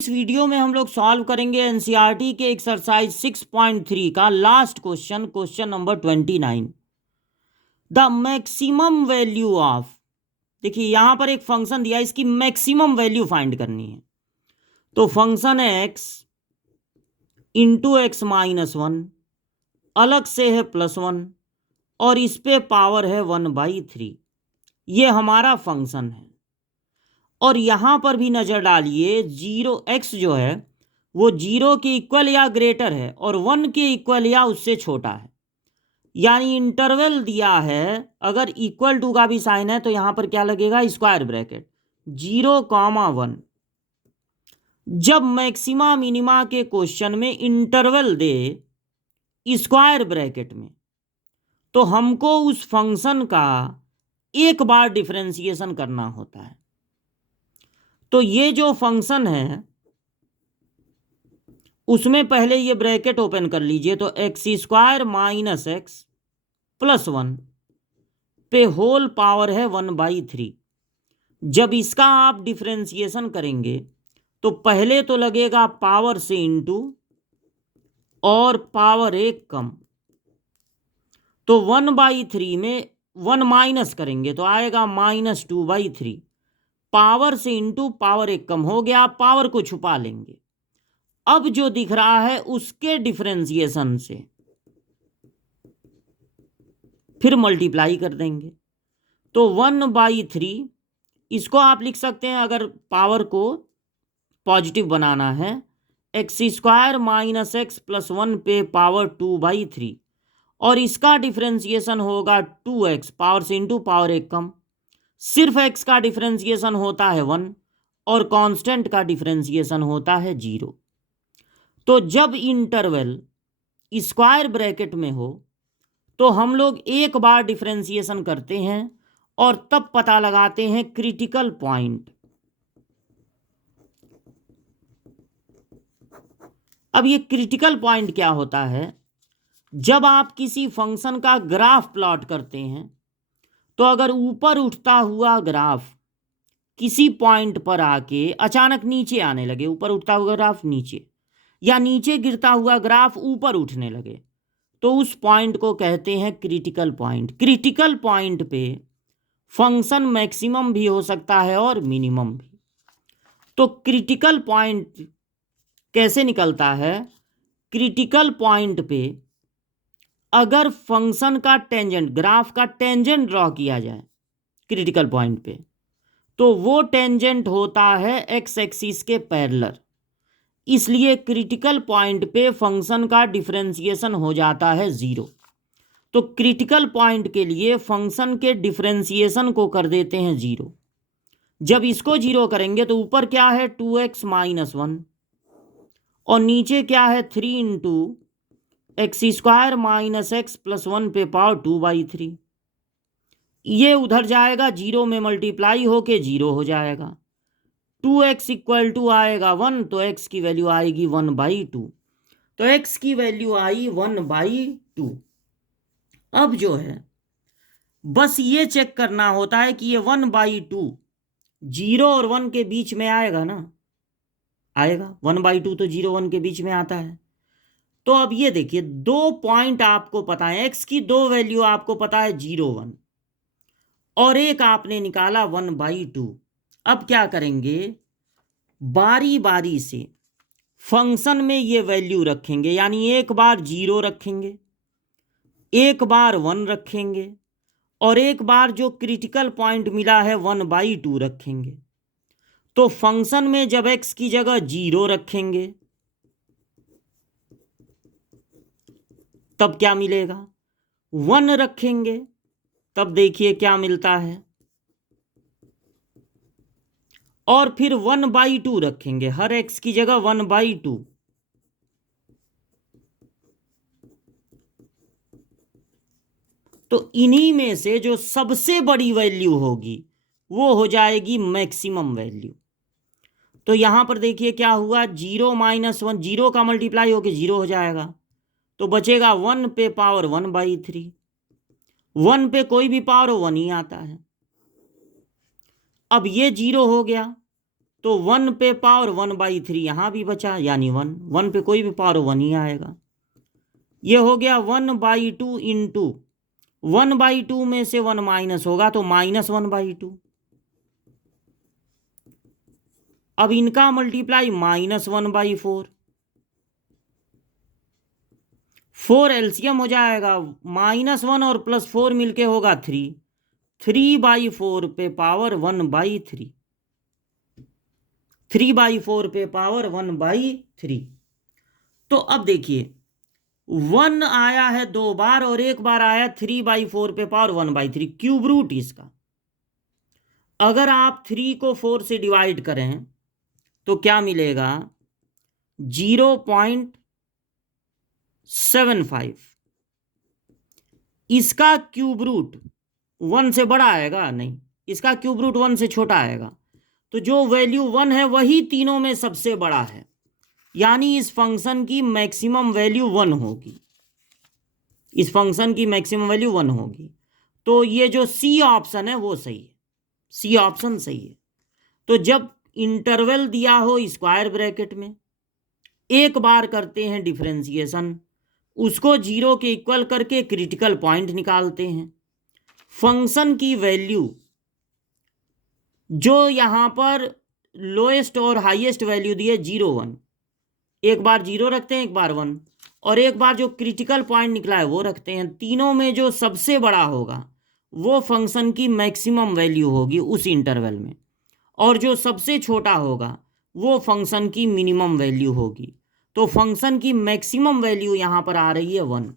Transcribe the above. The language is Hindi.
इस वीडियो में हम लोग सॉल्व करेंगे एनसीईआरटी के एक्सरसाइज 6.3 का last question number 29। The maximum value of, देखिए यहां पर एक फंक्शन दिया, इसकी मैक्सिमम वैल्यू फाइंड करनी है। तो फंक्शन है x into x minus one, अलग से है +1 और इस पे पावर है 1/3। ये हमारा फंक्शन है। और यहां पर भी नजर डालिए, 0x जो है वो 0 के इक्वल या ग्रेटर है और 1 के इक्वल या उससे छोटा है। यानी इंटरवल दिया है, अगर इक्वल टू का भी साइन है तो यहां पर क्या लगेगा, स्क्वायर ब्रैकेट 0, 1। जब मैक्सिमा मिनिमा के क्वेश्चन में इंटरवल दे स्क्वायर ब्रैकेट में, तो हमको उस फंक्शन का एक बार डिफरेंशिएशन करना होता है। तो ये जो फंक्शन है उसमें पहले ये ब्रैकेट ओपन कर लीजिए, तो x² माइनस एक्स प्लस 1 पे होल पावर है 1/3। जब इसका आप डिफरेंशिएशन करेंगे तो पहले तो लगेगा पावर से इंटू और पावर एक कम, तो 1/3 में 1 माइनस करेंगे तो आएगा -2/3। पावर से इंटू पावर एक कम हो गया, पावर को छुपा लेंगे। अब जो दिख रहा है उसके डिफरेंशिएशन से फिर मल्टीप्लाई कर देंगे, तो 1/3 इसको आप लिख सकते हैं, अगर पावर को पॉजिटिव बनाना है, x² माइनस एक्स प्लस 1 पे पावर 2/3 और इसका डिफरेंशिएशन होगा 2x, पावर से इंटू पावर एक कम। सिर्फ x का डिफरेंशिएशन होता है 1 और कांस्टेंट का डिफरेंशिएशन होता है 0। तो जब इंटरवल स्क्वायर ब्रैकेट में हो तो हम लोग एक बार डिफरेंशिएशन करते हैं और तब पता लगाते हैं क्रिटिकल पॉइंट। अब ये क्रिटिकल पॉइंट क्या होता है, जब आप किसी फंक्शन का ग्राफ प्लॉट करते हैं तो अगर ऊपर उठता हुआ ग्राफ किसी पॉइंट पर आके अचानक नीचे आने लगे, ऊपर उठता हुआ ग्राफ नीचे, या नीचे गिरता हुआ ग्राफ ऊपर उठने लगे, तो उस पॉइंट को कहते हैं क्रिटिकल पॉइंट। क्रिटिकल पॉइंट पे फंक्शन मैक्सिमम भी हो सकता है और मिनिमम भी। तो क्रिटिकल पॉइंट कैसे निकलता है, क्रिटिकल पॉइंट पे अगर फंक्शन का टेंजेंट, ग्राफ का टेंजेंट ड्रॉ किया जाए क्रिटिकल पॉइंट पे, तो वो टेंजेंट होता है एक्स एक्सिस के पैरेलल। इसलिए क्रिटिकल पॉइंट पे फंक्शन का डिफरेंशिएशन हो जाता है 0। तो क्रिटिकल पॉइंट के लिए फंक्शन के डिफरेंशिएशन को कर देते हैं 0। जब इसको 0 करेंगे तो ऊपर क्या है 2x माइनस 1 और नीचे क्या है 3 into x² minus x plus 1 पे पावर 2/3। ये उधर जाएगा, 0 में मल्टीप्लाई होके 0 हो जाएगा। 2x इक्वल टू आएगा 1, तो x की वैल्यू आएगी 1/2। तो x की वैल्यू आई 1/2। अब जो है बस ये चेक करना होता है कि ये 1/2 0 और 1 के बीच में आएगा ना, आएगा। 1/2 तो 0 1 के बीच में आता है। तो अब ये देखिए, दो पॉइंट आपको पता है, x की दो वैल्यू आपको पता है 0 1, और एक आपने निकाला 1/2। अब क्या करेंगे, बारी बारी से फंक्शन में ये वैल्यू रखेंगे, यानी एक बार 0 रखेंगे, एक बार 1 रखेंगे और एक बार जो क्रिटिकल पॉइंट मिला है 1/2 रखेंगे। तो फंक्शन में जब x की जगह 0 रखेंगे तब क्या मिलेगा, 1 रखेंगे तब देखिए क्या मिलता है, और फिर 1/2 रखेंगे, हर x की जगह 1/2। तो इन्हीं में से जो सबसे बड़ी वैल्यू होगी वो हो जाएगी मैक्सिमम वैल्यू। तो यहां पर देखिए क्या हुआ, 0 माइनस 1, 0 का मल्टीप्लाई होके 0 हो जाएगा, तो बचेगा 1 पे पावर 1/3। 1 पे कोई भी पावर 1 ही आता है। अब ये 0 हो गया तो 1 पे पावर 1/3 यहाँ भी बचा, यानी 1 पे कोई भी पावर 1 ही आएगा। ये हो गया 1/2 इंटू 1/2 में से 1 माइनस होगा तो -1/2। अब इनका मल्टीप्लाई -1/4, 4 एलसीएम हो जाएगा, -1 और +4 मिलके होगा 3, 3/4 पे पावर 1/3, 3/4 पे पावर 1/3। तो अब देखिए 1 आया है 2 बार और 1 बार आया 3/4 पे पावर 1/3, क्यूब रूट इसका। अगर आप 3 को 4 से डिवाइड करें तो क्या मिलेगा, 0.75। इसका क्यूब रूट 1 से बड़ा आएगा, नहीं, इसका क्यूब रूट 1 से छोटा आएगा। तो जो वैल्यू 1 है वही तीनों में सबसे बड़ा है, यानी इस फंक्शन की मैक्सिमम वैल्यू 1 होगी, इस फंक्शन की मैक्सिमम वैल्यू 1 होगी। तो ये जो सी ऑप्शन है वो सही है, सी ऑप्शन सही है। तो जब इंटरवल दिया हो स्क्वायर ब्रैकेट में, एक बार करते हैं डिफरेंशिएशन, उसको 0 के इक्वल करके क्रिटिकल पॉइंट निकालते हैं। फंक्शन की वैल्यू जो यहाँ पर लोएस्ट और हाईएस्ट वैल्यू दी है 0 1, एक बार 0 रखते हैं, एक बार 1, और एक बार जो क्रिटिकल पॉइंट निकला है वो रखते हैं। तीनों में जो सबसे बड़ा होगा वो फंक्शन की मैक्सिमम वैल्यू होगी उस इंटरवल में, और जो सबसे छोटा होगा वो फंक्शन की मिनिमम वैल्यू होगी। तो फंक्शन की मैक्सिमम वैल्यू यहाँ पर आ रही है 1।